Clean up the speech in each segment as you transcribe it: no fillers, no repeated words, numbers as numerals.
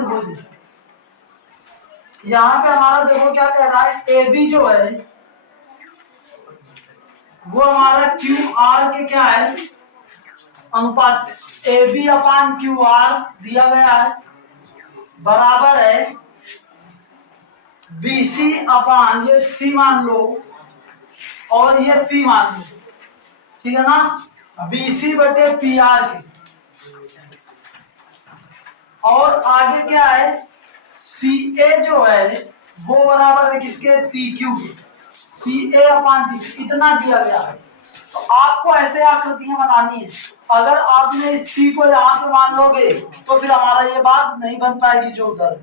त्रिभुज। यहाँ पे हमारा देखो क्या कह रहा है, ए बी जो है वो हमारा क्यू आर के क्या है, अनुपात। A B upon Q R दिया गया है, बराबर है बी सी अपान, ये सी मान लो और ये पी मान लो, ठीक है ना, बी सी बटे पी आर के। और आगे क्या है, सी ए जो है वो बराबर है किसके, पी क्यू के। सी ए अपान पी, इतना दिया गया है। तो आपको ऐसे आकृतियां बनानी है। अगर आपने इस पी को यहाँ पे मान लोगे तो फिर हमारा ये बात नहीं बन पाएगी जो उधर।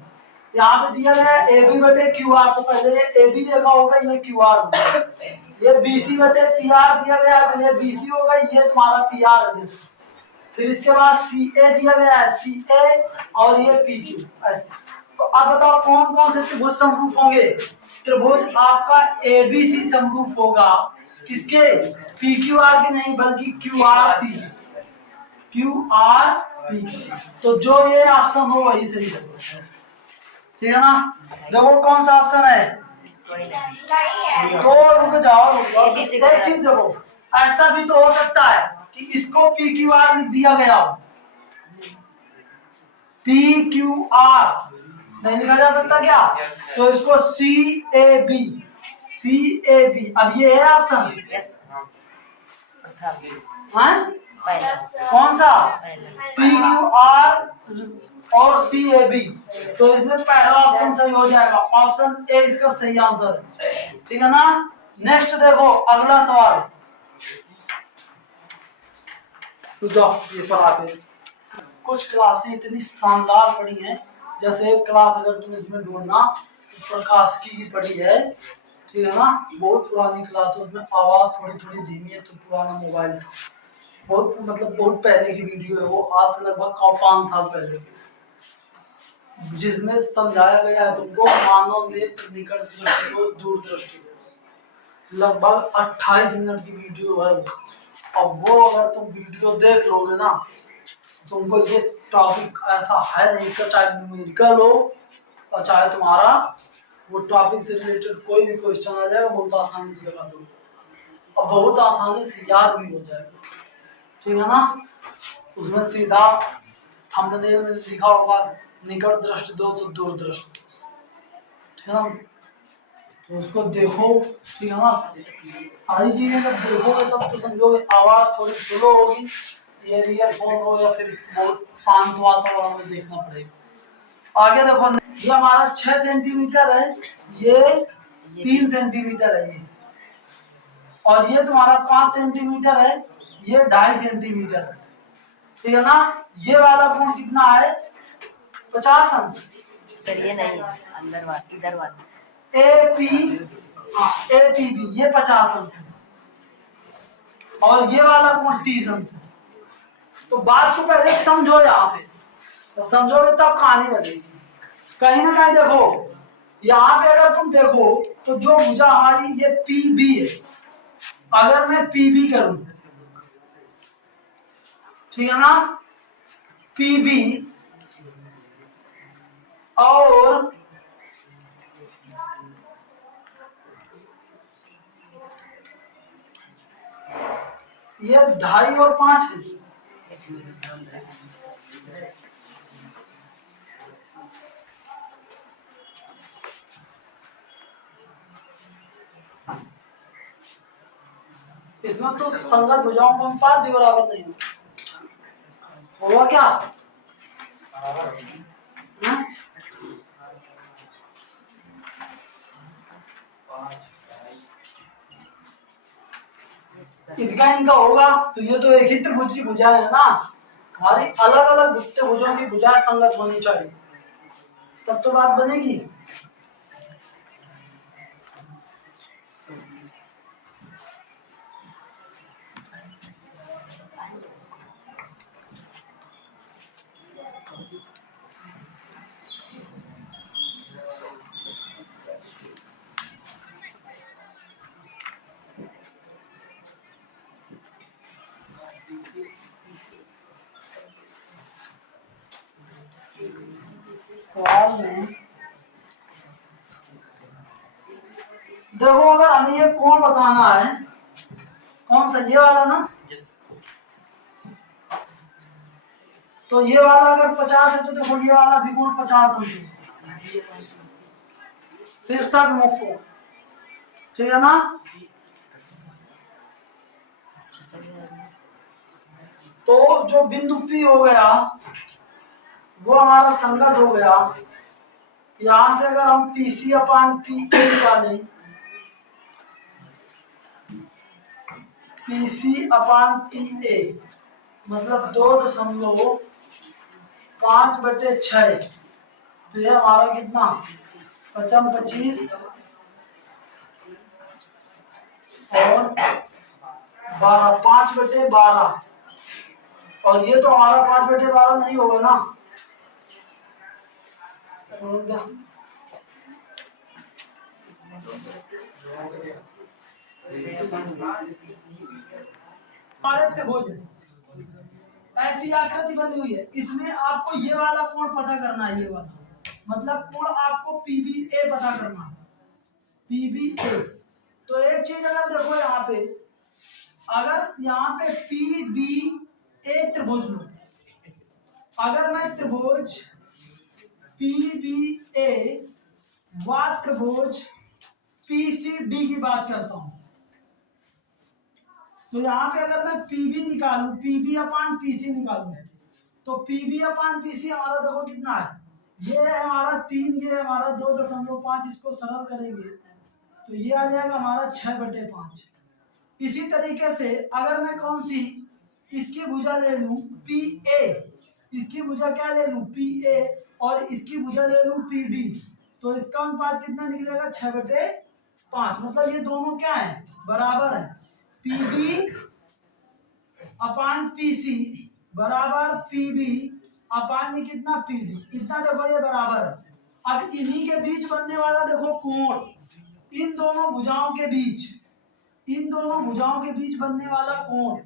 यहाँ पे दिया गया है ए बी बटे क्यू आर, तो पहले ए बी देखा होगा, ये क्यू आर होगा, ये बी सी बटे पी आर दिया गया है, तो ये बी सी होगा, ये तुम्हारा पी आर है। फिर इसके बाद सी ए दिया गया है, सी ए और ये पी क्यू, ऐसे। तो अब बताओ कौन कौन से त्रिभुज समरूप होंगे। त्रिभुज आपका ए बी सी समरूप होगा किसके, पी क्यू आर के नहीं, बल्कि Q R P, Q R P. तो जो ये ऑप्शन हो वही सही है, ठीक है ना। देखो कौन सा ऑप्शन है, तो रुक जाओ, एक चीज देखो, ऐसा भी तो हो सकता है कि इसको पी क्यू आर दिया गया हो, पी क्यू आर नहीं लिखा जा सकता क्या, तो इसको सी A B, C A B. अब ये है ऑप्शन, कौन सा, पी क्यू आर और सी ए बी। तो इसमें पहला ऑप्शन सही हो जाएगा, ऑप्शन ए इसका सही आंसर है, ठीक है ना। नेक्स्ट देखो अगला सवाल, तो जाओ ये पर आके कुछ क्लासें इतनी शानदार पढ़ी हैं, जैसे एक क्लास अगर तुम इसमें ढूंढना तो प्रकाशिकी की पढ़ी है, ठीक है ना, बहुत पुरानी क्लास है, उसमें आवाज थोड़ी थोड़ी धीमी है, तो पुराना मोबाइल था, बहुत मतलब बहुत पहले की वीडियो है वो, आज से लगभग 5 साल पहले, जिसमें समझाया गया है तुमको मानव नेत्र, निकट दृष्टि को, दूर दृष्टि को। लगभग 28 मिनट की वीडियो है वो। अब वो अगर तुम वीडियो देख लोगे ना, तुमको ये टॉपिक ऐसा है नहीं, इसका चाहे न्यूमेरिकल हो और चाहे तुम्हारा वो टॉपिक से रिलेटेड कोई भी क्वेश्चन आ जाएगा, बहुत आसानी से लगा दो और बहुत आसानी से याद भी हो जाएगा, ठीक है ना। उसमें सीधा थंबनेल में लिखा होगा निकट दृष्टि दो तो दूर दृष्टि, ठीक है ना, तो उसको देखो, ठीक है ना। सारी चीजें जब देखोगे तब तो समझोगे, आवाज थोड़ी स्लो होगी, ये ईयरफोन हो या फिर बहुत शांत वातावरण में देखना पड़ेगा। आगे देखो, ये हमारा 6 सेंटीमीटर है, ये 3 सेंटीमीटर है ये, और ये तुम्हारा 5 सेंटीमीटर है, ये 2.5 सेंटीमीटर है, ठीक है ना। ये वाला कोण कितना है, 50 अंश। सर ये नहीं, अंदर वाला, इधर वाला ए पी, हाँ ए पी बी, ये 50 अंश है, और ये वाला कोण 30 अंश है। तो बात को पहले समझो, यहाँ पे तो समझोगे तब कहानी बनेगी। कहीं ना कहीं देखो, यहाँ पे अगर तुम देखो तो जो भुजा हमारी ये पी बी है, अगर मैं पी बी करूं, ठीक है ना, पी बी और ये 2.5 और 5 है, इसमें तो संगत भुजाओं का अनुपात भी बराबर नहीं होगा क्या, इनका इनका होगा, तो ये तो एक ही त्रिभुज की भुजा है ना, हमारी अलग अलग त्रिभुजों की भुजाएं संगत होनी चाहिए, तब तो बात बनेगी। सवाल में देखो, अगर हमें ये कोण बताना है, कौन सा, ये वाला ना, तो ये वाला अगर 50 है तो देखो ये वाला भी कोण 50 समझो, शीर्षाभिमुख कोण, ठीक है ना। तो जो बिंदु P हो गया वो हमारा संगत हो गया। यहां से अगर हम PC अपान PA निकालें, PC अपान PA मतलब 2.5/6, तो ये हमारा कितना, 25 और 12, 5/12, और ये तो हमारा 5/12 नहीं होगा ना, हमारे त्रिभुज ऐसी आकृति बनी हुई है, इसमें आपको ये वाला कोण पता करना है, ये वाला मतलब कोण आपको PBA पता करना है, PBA। तो एक चीज अगर देखो यहाँ पे, अगर यहाँ पे PBA त्रिभुज लो, अगर मैं त्रिभुज PBA व त्रिभुज PCD की बात करता हूं, तो यहाँ पे अगर मैं PB निकालूं, PB अपान PC निकालूं, तो PB अपान PC हमारा देखो कितना है, ये है हमारा 3, ये है हमारा 2.5, इसको सरल करेंगे तो ये आ जाएगा हमारा 6/5। इसी तरीके से अगर मैं कौन सी इसकी भुजा ले लूं PA, इसकी भुजा क्या ले लूं PA, और इसकी भुजा ले लूं PD, तो इसका अनुपात कितना निकलेगा 6/5। मतलब ये दोनों क्या है, बराबर है। PB अपान PC बराबर PB अपान ये कितना PD, इतना देखो ये बराबर है। अब इन्हीं के बीच बनने वाला देखो कोण, इन दोनों भुजाओं के बीच, इन दोनों भुजाओं के बीच बनने वाला कोण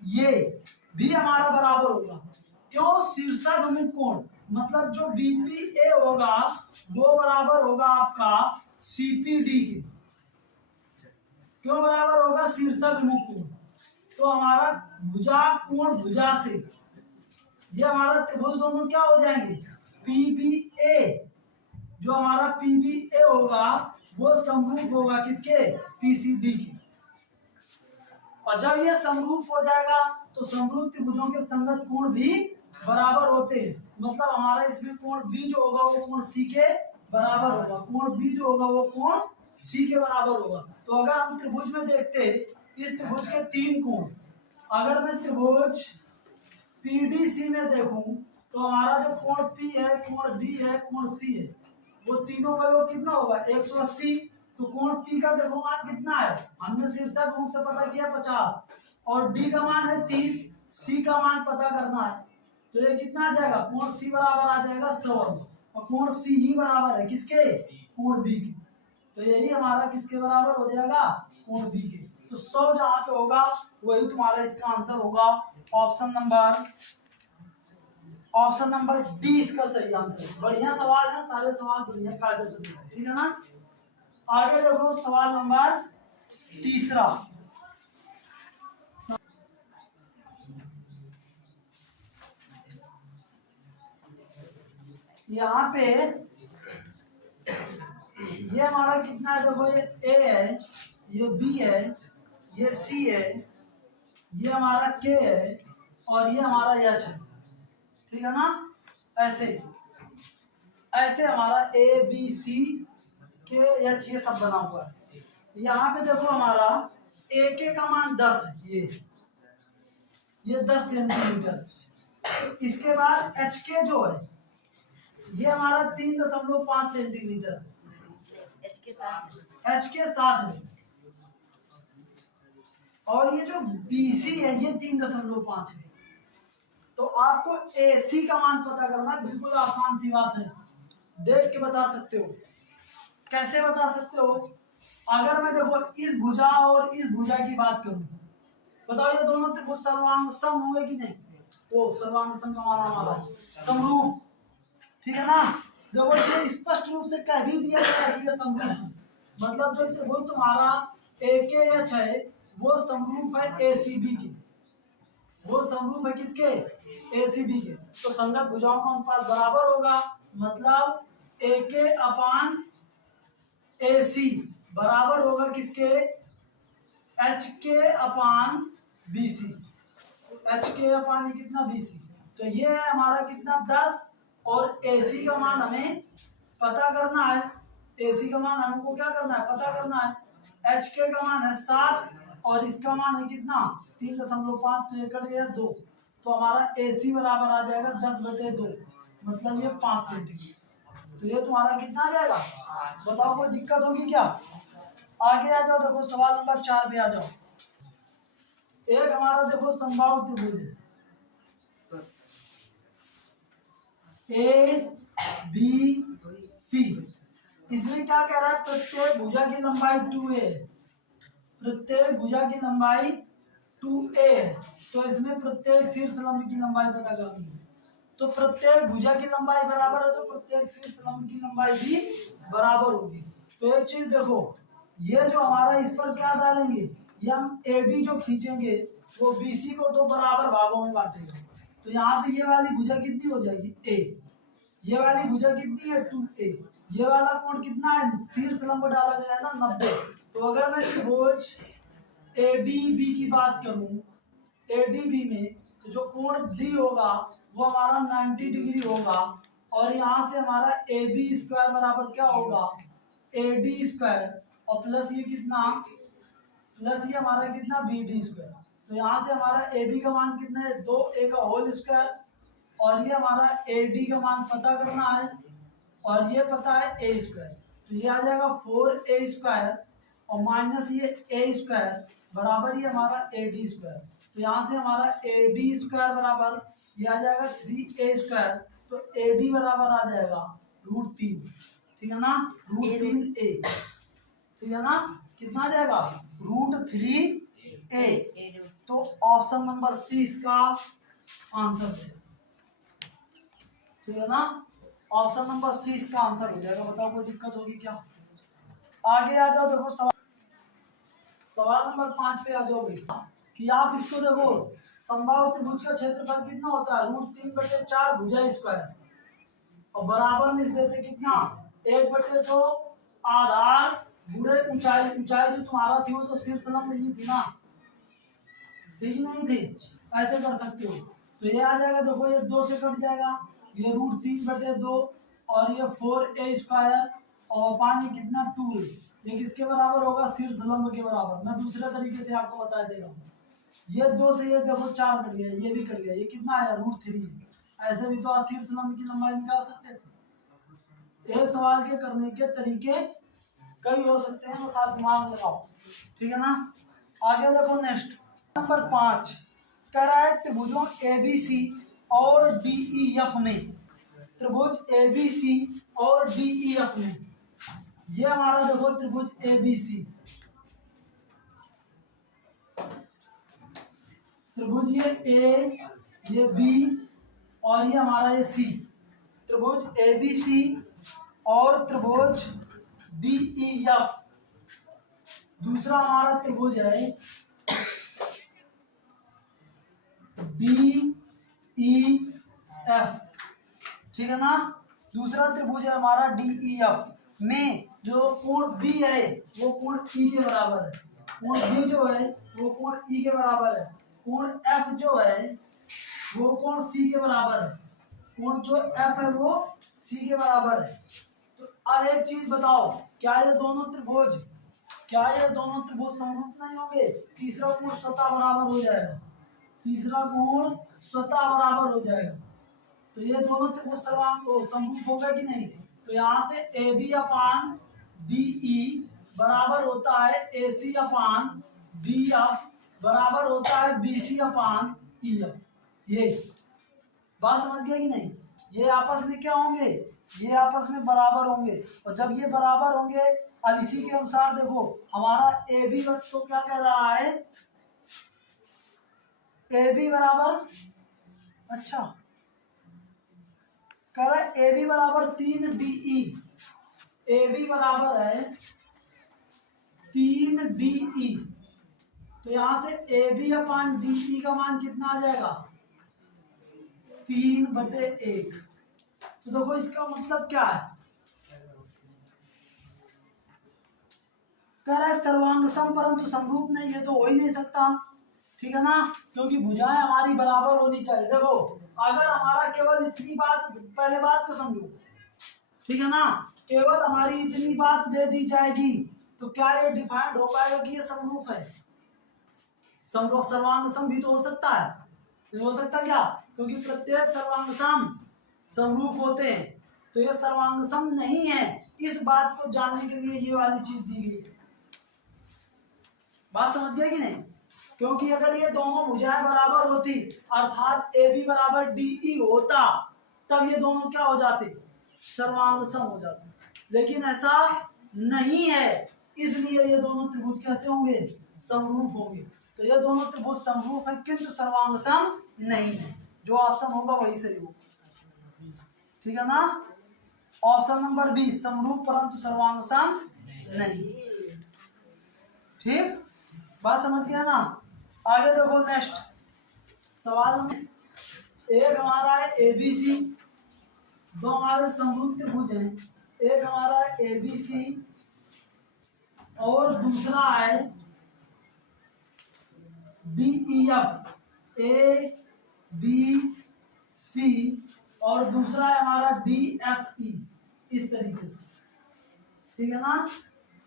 ये भी हमारा बराबर होगा। क्यों, शीर्षाभिमुख कोण, मतलब जो BPA होगा वो बराबर होगा आपका CPD के। क्यों बराबर होगा, शीर्षाभिमुख कोण। तो हमारा भुजा कोण भुजा से ये हमारा त्रिभुज दोनों क्या हो जाएंगे, PBA। जो हमारा PBA होगा वो समरूप होगा किसके, PCD के। और जब ये समरूप हो जाएगा तो समरूप त्रिभुजों के संगत कोण भी बराबर होते हैं। मतलब हमारा इसमें कोण B जो होगा वो कोण C के बराबर होगा, कोण B जो होगा वो कोण C के बराबर होगा। तो अगर हम त्रिभुज में देखते हैं, इस त्रिभुज के 3 कोण, अगर मैं त्रिभुज PDC में देखूं तो हमारा जो कोण P है, कोण D है, कोण C है, वो तीनों का योग कितना होगा 180। तो कोण P का देखो मान कितना है, हमने शीर्षाभिमुख से पता किया 50, और D का मान है 30, C का मान पता करना है, तो ये कितना आ जाएगा, कोण C बराबर आ जाएगा 100, और कोण C ही बराबर है किसके, कोण B के। तो यही हमारा किसके बराबर हो जाएगा, कोण B के। तो 100 जहां पे होगा वही तुम्हारा इसका आंसर होगा। ऑप्शन नंबर डी इसका सही आंसर है। बढ़िया सवाल है, सारे सवाल बढ़िया कायदे से, ठीक है ना। आगे देखो सवाल नंबर 3। यहाँ पे ये हमारा कितना है, देखो ये A है, ये B है, ये C है, ये हमारा K है, और ये हमारा H है, ठीक है ना। ऐसे ऐसे हमारा A B C K H ये सब बना हुआ है। यहाँ पे देखो हमारा AK का मान 10 है, ये 10 सेंटीमीटर। इसके बाद HK जो है ये हमारा 3.5 सेंटीमीटर, H के साथ है, और ये जो BC है ये 3.5 है। तो आपको AC का मान पता करना है, बिल्कुल आसान सी बात है, देख के बता सकते हो। कैसे बता सकते हो, अगर मैं देखो इस भुजा और इस भुजा की बात करूं, बताओ ये दोनों त्रिभुज सर्वांग सम होंगे कि नहीं, वो सर्वांग सम का मान हमारा समरूप, ठीक है ना। देखो ये स्पष्ट रूप से कह भी दिया गया है ये समरूप है। मतलब जो वो तुम्हारा AKH है वो समरूप है ACB के, वो समरूप है किसके, ACB के। तो संगत भुजाओं का अनुपात बराबर होगा, मतलब AK अपान AC बराबर होगा किसके, HK अपान BC। HK अपान कितना BC। तो ये है हमारा कितना 10 और AC का मान हमें पता करना है। AC का मान हमको क्या करना है, पता करना है। HK का मान है 7 और इसका मान है कितना 3.5, तो ये कट गया 2। तो हमारा AC बराबर आ जाएगा 10/2, मतलब ये 5 सेंटीमीटर। तो ये तुम्हारा कितना आ जाएगा, बताओ कोई दिक्कत होगी क्या। आगे आ जाओ, देखो सवाल नंबर 4 पे आ जाओ। एक हमारा देखो समबाहु त्रिभुज है ABC। इसमें क्या कह रहा है, प्रत्येक भुजा की लंबाई 2a है, प्रत्येक भुजा की लंबाई 2a है। तो इसमें प्रत्येक शीर्ष लंब की लंबाई पता करनी है। तो प्रत्येक भुजा की लंबाई बराबर है तो प्रत्येक शीर्ष लंब की लंबाई भी बराबर होगी। तो एक चीज देखो, ये जो हमारा इस पर क्या डालेंगे, ये हम AD जो खींचेंगे वो BC को 2 बराबर भागों में बांटेगा। तो यहाँ पे ये वाली भुजा कितनी हो जाएगी A, ये वाली भुजा कितनी है 2a, ये वाला कोण कितना है, शीर्ष लंब डाला गया है ना 90। तो अगर मैं त्रिभुज ADB की बात करूं, ADB में तो जो कोण D होगा वो हमारा 90 डिग्री होगा, और यहाँ से हमारा AB स्क्वायर बराबर क्या होगा AD स्क्वायर, और प्लस ये कितना, प्लस ये हमारा कितना BD स्क्वायर। तो यहाँ से हमारा AB का मान कितना है 2a का होल स्क्वायर, और ये हमारा AD का मान पता करना है, और ये पता है A स्क्वायर। तो ये आ जाएगा 4a स्क्वायर और माइनस ये A स्क्वायर बराबर ये हमारा AD स्क्वायर। तो यहाँ से हमारा AD स्क्वायर बराबर ये आ जाएगा 3a स्क्वायर। तो AD बराबर आ जाएगा √3, ठीक है ना, √3a, ठीक है ना। कितना आ जाएगा √3a। तो ऑप्शन नंबर C इसका आंसर है, ठीक है ना। ऑप्शन नंबर C इसका आंसर हो जाएगा। बताओ कोई दिक्कत होगी क्या। आगे आ जाओ, देखो सवाल नंबर 5 पे आ जाओगे कि आप इसको देखो, समबाहु त्रिभुज का क्षेत्रफल कितना होता है √3/4 भुजा स्क्वायर, और बराबर लिख देते कितना 1/2 आधार गुणे ऊंचाई। ऊंचाई जो तुम्हारा थी वो तो शीर्ष लंब ही थी ना, थी कि नहीं थी, ऐसे कर सकते हो। तो ये आ जाएगा, देखो ये 2 से कट जाएगा, ये √3/2 और ये 4a स्क्वायर और पानी कितना 2a, ये किसके बराबर होगा, शीर्ष लंब के बराबर। मैं दूसरे तरीके से आपको बता दे रहा हूँ, ये 2 से ये देखो 4 कट गया, ये भी कट गया, ये कितना आया √3। ऐसे भी तो आप शीर्ष लंब की लंबाई निकाल सकते थे। एक सवाल के करने के तरीके कई हो सकते हैं, बस आप दिमाग लगाओ, ठीक है ना। आगे देखो नेक्स्ट नंबर 5 कह रहा है त्रिभुजों ABC और DEF में, त्रिभुज ABC और DEF में, ये हमारा देखो त्रिभुज ABC, त्रिभुज ये A, ये B और ये हमारा ये C, त्रिभुज ABC और त्रिभुज DEF। दूसरा हमारा त्रिभुज है DEF, ठीक है ना। दूसरा त्रिभुज है हमारा DEF में जो कोण B है वो कोण E के बराबर है, कोण B जो है वो कोण E के बराबर है, कोण F जो है वो कोण C के बराबर है, कोण जो F है वो C के बराबर है। तो अब एक चीज बताओ, क्या ये दोनों त्रिभुज समरूप नहीं होंगे। तीसरा कोण स्वतः बराबर हो जाएगा, तीसरा कोण स्वतः बराबर हो जाएगा। तो ये दोनों त्रिभुज समरूप होगा कि नहीं। तो यहाँ से AB अपान DE बराबर होता है AC अपान DF बराबर होता है BC अपान EF। ये बात समझ गए कि नहीं। ये आपस में क्या होंगे, ये आपस में बराबर होंगे, और जब ये बराबर होंगे, अब इसी के अनुसार देखो हमारा AB तो क्या कह रहा है, AB बराबर, अच्छा कह रहा है ए बी बराबर 3DE, ए बी बराबर है 3DE। तो यहां से ए बी अपान DE का मान कितना आ जाएगा 3/1। तो देखो इसका मतलब क्या है, कह रहा है सर्वांग परंतु समरूप नहीं, ये तो हो ही नहीं सकता, ठीक है ना, क्योंकि भुजाएं हमारी बराबर होनी चाहिए। देखो अगर हमारा केवल इतनी बात, पहले बात को समझो, ठीक है ना, केवल हमारी इतनी बात दे दी जाएगी तो क्या ये डिफाइंड हो पाएगा कि ये समरूप है? समरूप सर्वांग सम भी तो हो सकता है, नहीं हो सकता क्या? क्योंकि प्रत्येक सर्वांग सम समरूप होते हैं, तो ये सर्वांग सम नहीं है। इस बात को जानने के लिए ये वाली चीज दी गई। बात समझ गए कि नहीं? क्योंकि अगर ये दोनों भुजाएं बराबर होती अर्थात ए बी बराबर DE होता, तब ये दोनों क्या हो जाते? सर्वांग सम हो जाते। लेकिन ऐसा नहीं है, इसलिए ये दोनों त्रिभुज कैसे होंगे? समरूप होंगे। तो ये दोनों त्रिभुज समरूप है किंतु सर्वांग सम नहीं है। जो ऑप्शन होगा वही सही होगा, ठीक है ना। ऑप्शन नंबर बी, समरूप परंतु सर्वांग सम नहीं। ठीक, बात समझ गया ना। आगे देखो नेक्स्ट सवाल नंबर, एक हमारा है ABC, दो हमारे समरूप त्रिभुज हैं। एक हमारा है ABC और दूसरा है DEF, ABC और दूसरा है हमारा DFE, इस तरीके से, ठीक है ना।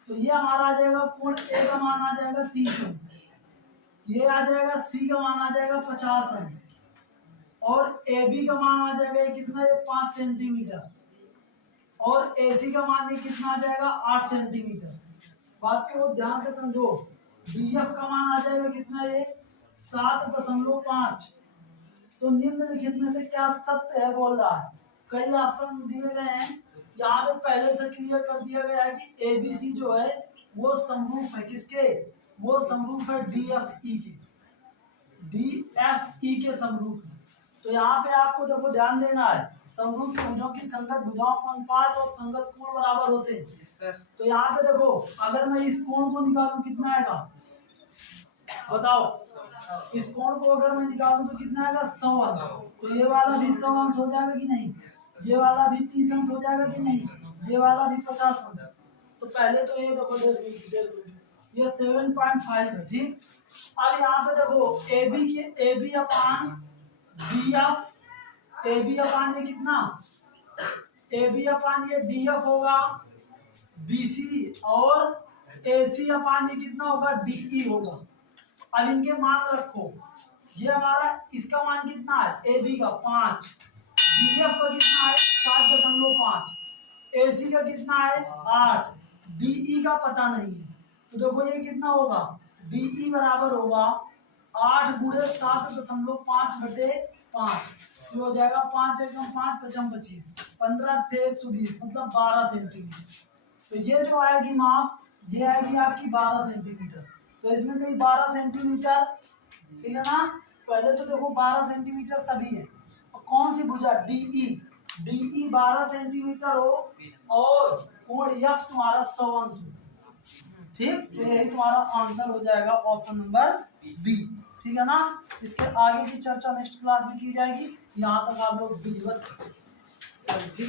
तो ये हमारा आ जाएगा कोण ए का मान आ जाएगा 30 अंश, ये आ जाएगा सी का मान आ जाएगा 50 अंश और ए बी का मान आ जाएगा ये कितना, ये 5 सेंटीमीटर और ए सी का मान ये कितना आ जाएगा 8 सेंटीमीटर। बात को ध्यान से समझो। डी एफ का मान आ जाएगा कितना, ये 7.5। तो निम्नलिखित में से क्या सत्य है बोल रहा है। कई ऑप्शन दिए गए हैं, यहाँ पे पहले से क्लियर कर दिया गया है कि एबीसी जो है वो समरूप है किसके, वो समरूप है डीएफई के, डीएफई के समरूप है। तो यहाँ पे आपको देखो ध्यान देना है, समरूप भुजाओं की संगत भुजाओं का अनुपात और संगत कोण बराबर होते हैं। तो यहाँ पे देखो अगर मैं इस कोण को निकालूं कितना आएगा बताओ, इस कोण को अगर मैं निकालूं तो कितना आएगा 100 अंश। तो ये वाला भी 100 अंश हो जाएगा कि नहीं, ये वाला भी 30 अंश हो जाएगा कि नहीं, ये वाला भी 50 अंश। तो पहले तो ये देखो ये 7.5 है, ठीक। अब यहाँ पे देखो A B upon D F, A B upon ये कितना, ए बी अपान ये डी एफ होगा बी सी और ए सी अपान ये कितना होगा डी ई होगा। अब इनके मान रखो, ये हमारा इसका मान कितना है ए बी का 5, डी एफ का कितना है 7.5, ए सी का कितना है 8, डी ई का पता नहीं है। तो देखो ये कितना होगा, डी ई बराबर होगा 8 गुणे 7.5/5, जो हो जाएगा 5 एकम 5 पचम 25, 15 × 120 मतलब 12 सेंटीमीटर। तो ये जो आएगी माप, ये आएगी आपकी 12 सेंटीमीटर। तो इसमें कहीं 12 सेंटीमीटर, ठीक है ना। पहले तो देखो 12 सेंटीमीटर सभी है, और कौन सी भुजा डीई, डीई 12 सेंटीमीटर हो और कोण एफ तुम्हारा 100 अंश हो, ठीक। तो यही तुम्हारा आंसर हो जाएगा ऑप्शन नंबर बी, ठीक है ना। इसके आगे की चर्चा नेक्स्ट क्लास में की जाएगी। यहाँ तक आप लोग विधिवत, ठीक है।